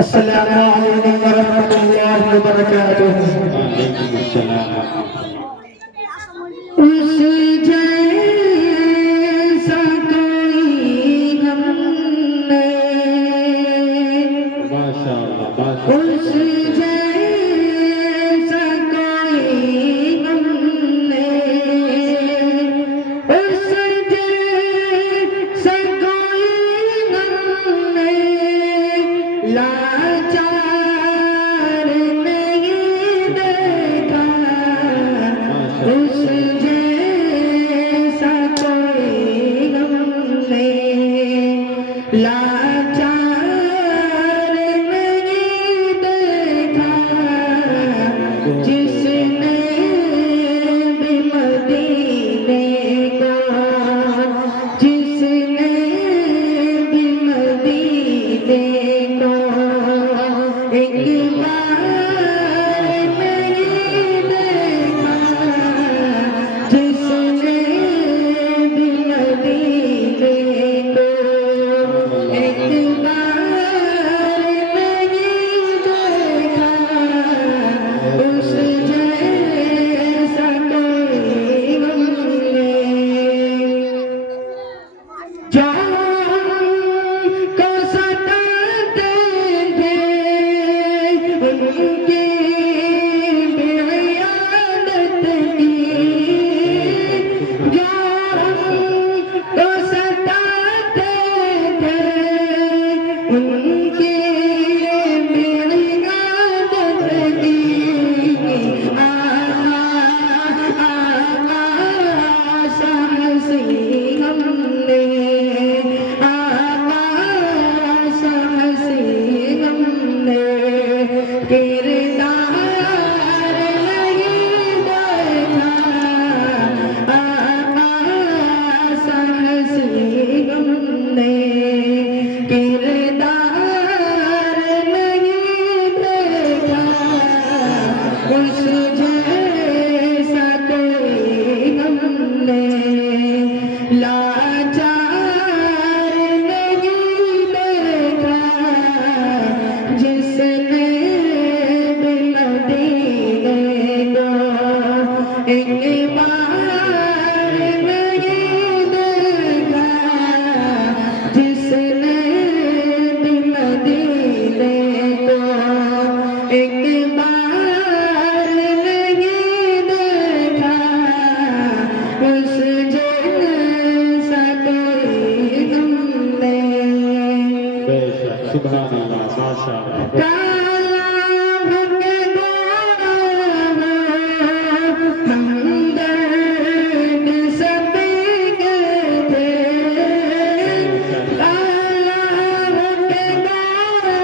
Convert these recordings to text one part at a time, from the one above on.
अस्सलामु अलैकुम वरहमतुल्लाहि वबरकातुह। वालेकुम अस्सलाम। उस जैसा कोई गम नहीं, माशाअल्लाह माशाअल्लाह। उस जैसा कोई गम नहीं, उस जैसा कोई गम नहीं, लाचार नहीं देखा, उस जैसा कोई गम नहीं, लाचार नहीं देखा, जिसने भी मदीने को, जिसने भी मदीने को एक बार नहीं देखा, जिसने भी मदीने को एक बार नहीं देखा, उस जैसा कोई गम नहीं। जो हमको सताते थे उनकी बेइयादत की, जो हमको सताते थे उनकी बेइयादत की, आशा हंसी हमने, आशा हंसी हमने, किरदार नहीं देखा, आशा हंसी हमने, किरदार नहीं देखा, उस जैसा कोई गम नहीं, लाचार नहीं देखा, जिसने भी मदीने को एक बार नहीं देखा, जिसने भी मदीने को एक बार नहीं देखा, उस जैसा कोई गम नहीं। बेशक सुभान अल्लाह माशाअल्लाह। काला रंग गोरा हमदर्द सबके थे, काला रंग गोरा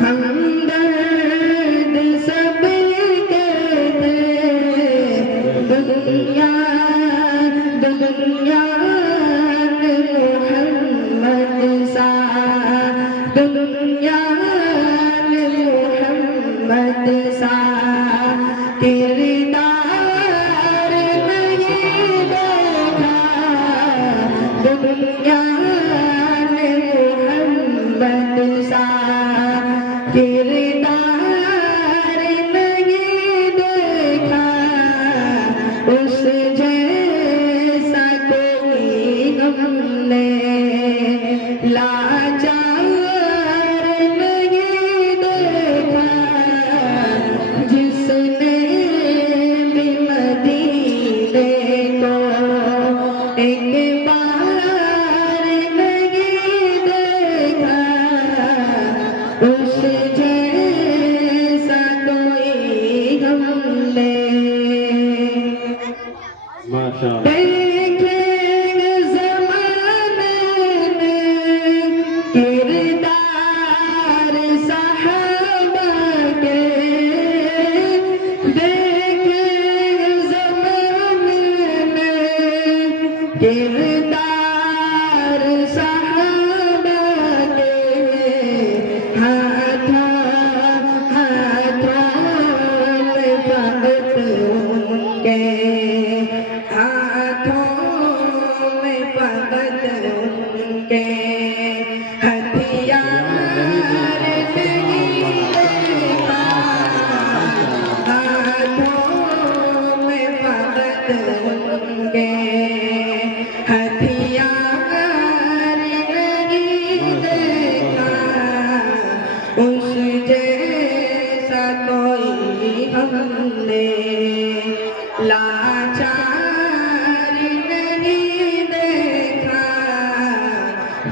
हमदर्द सबके थे, दुनिया दुनिया मोहम्मद सा, दुनिया मोहम्मद सा किरदार नहीं देखा, दुनिया मोहम्मद सा किरदार नहीं देखा, उस जैसा कोई गम नहीं, लाचार नहीं देखा, जिसने भी मदीने को एक बार नहीं देखा, उस जैसा कोई गम नहीं। माशाअल्लाह। देखेंगे ज़माने में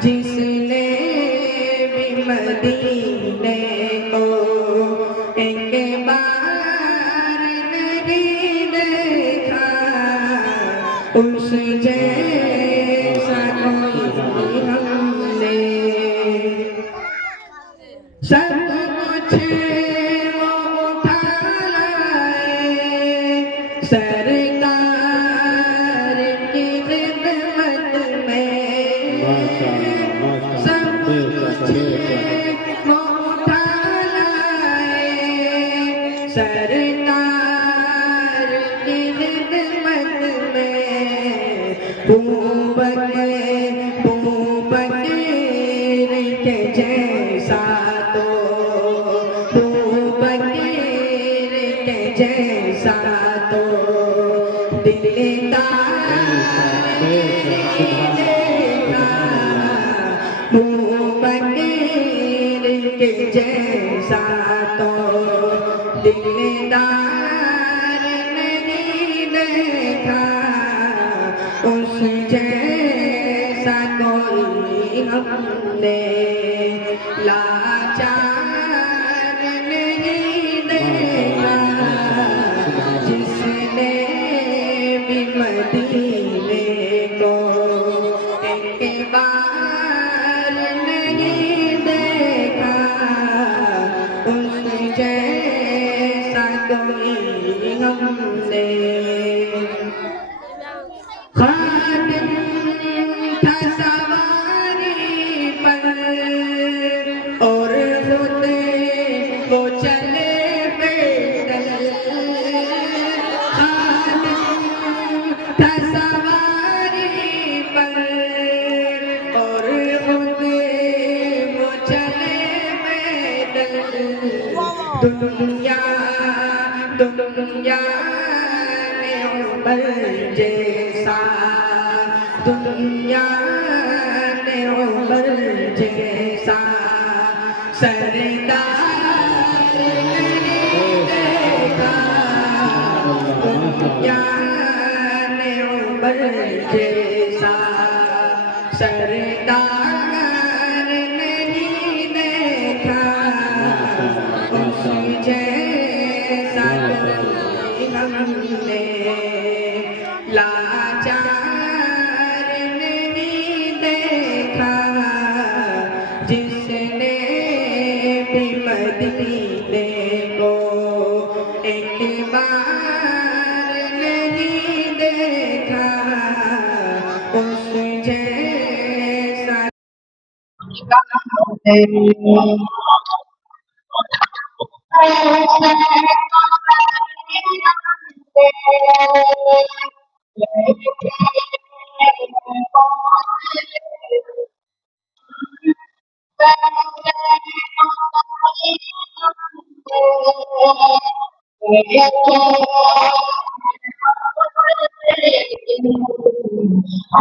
जिसने भी मदीने को एक बार नहीं देखा उस जैसा कोई हमने सब कुछ वो उठा लाए सरकार की खिदमत में सब कुछ वो उठा लाए सरकार की खिदमत में बूबकर के जैसा जैसा तो दिलदार देखा बूबकर के जैसा तो दिलदार नहीं देखा उस जैसा कोई हमने लाचार नहीं देखा जिसने भी मदीने को एक बार नहीं देखा उस जैसा कोई हमने खादिम था सवारी पर और खुद वो चले पैदल था सवारी पर और खुद वो चले पैदल दुनिया ने उमर जैसा दुनिया ने उमर जैसा सरदार नहीं देखा दुनिया ने उमर जैसा सरदार नहीं देखा उस जैसा कोई हमने लाचार नहीं देखा जिसने भी मदीने को एक बार नहीं देखा उस जैसा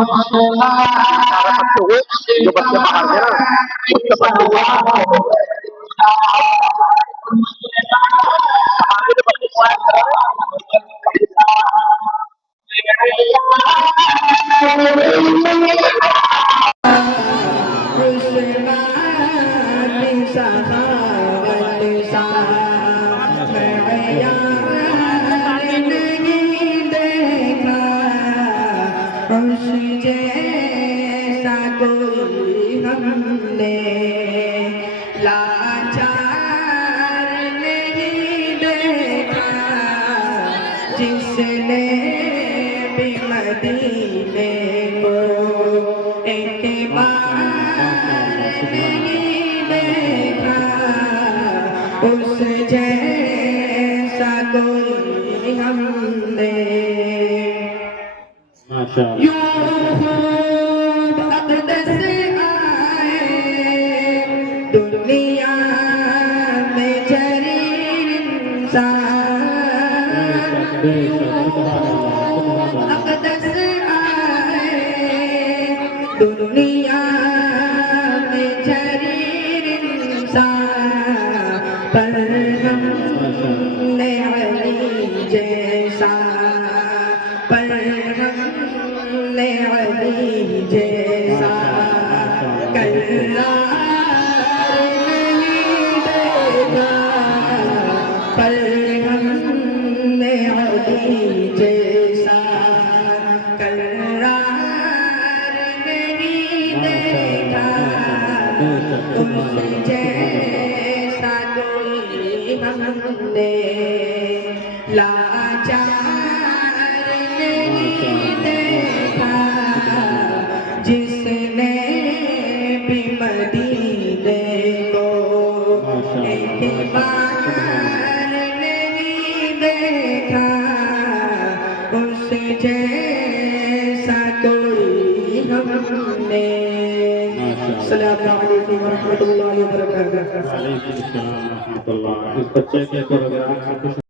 सारा बच्चों को जो बच्चे बाहर थे ना उसके बच्चों को हमारे जो बच्चे सखावत सा मयार नहीं देखा उस जैसा कोई हमने लाचार नहीं देखा जिसने भी मदीने को एक बार नहीं देखा उस जैसा कोई हमने माशाअल्लाह यूं खूब अक़दस आए दुनिया में जरीर इंसान अक़दस आए दुनिया में जरीर इंसान पर हमने अली जैसा पर हमने अली जैसा नहीं देखा पर हमने अली जैसा करार नहीं देखा उससे जैसा कोई हमने लाचार नहीं देखा जिसने भी मदीने को एक बार नहीं देखा उस जैसा कोई हमने। अस्सलामु अलैकुम व रहमतुल्लाहि व बरकातुहू। वालेकुम अस्सलाम व रहमतुल्लाह। इस बच्चे के प्रोग्राम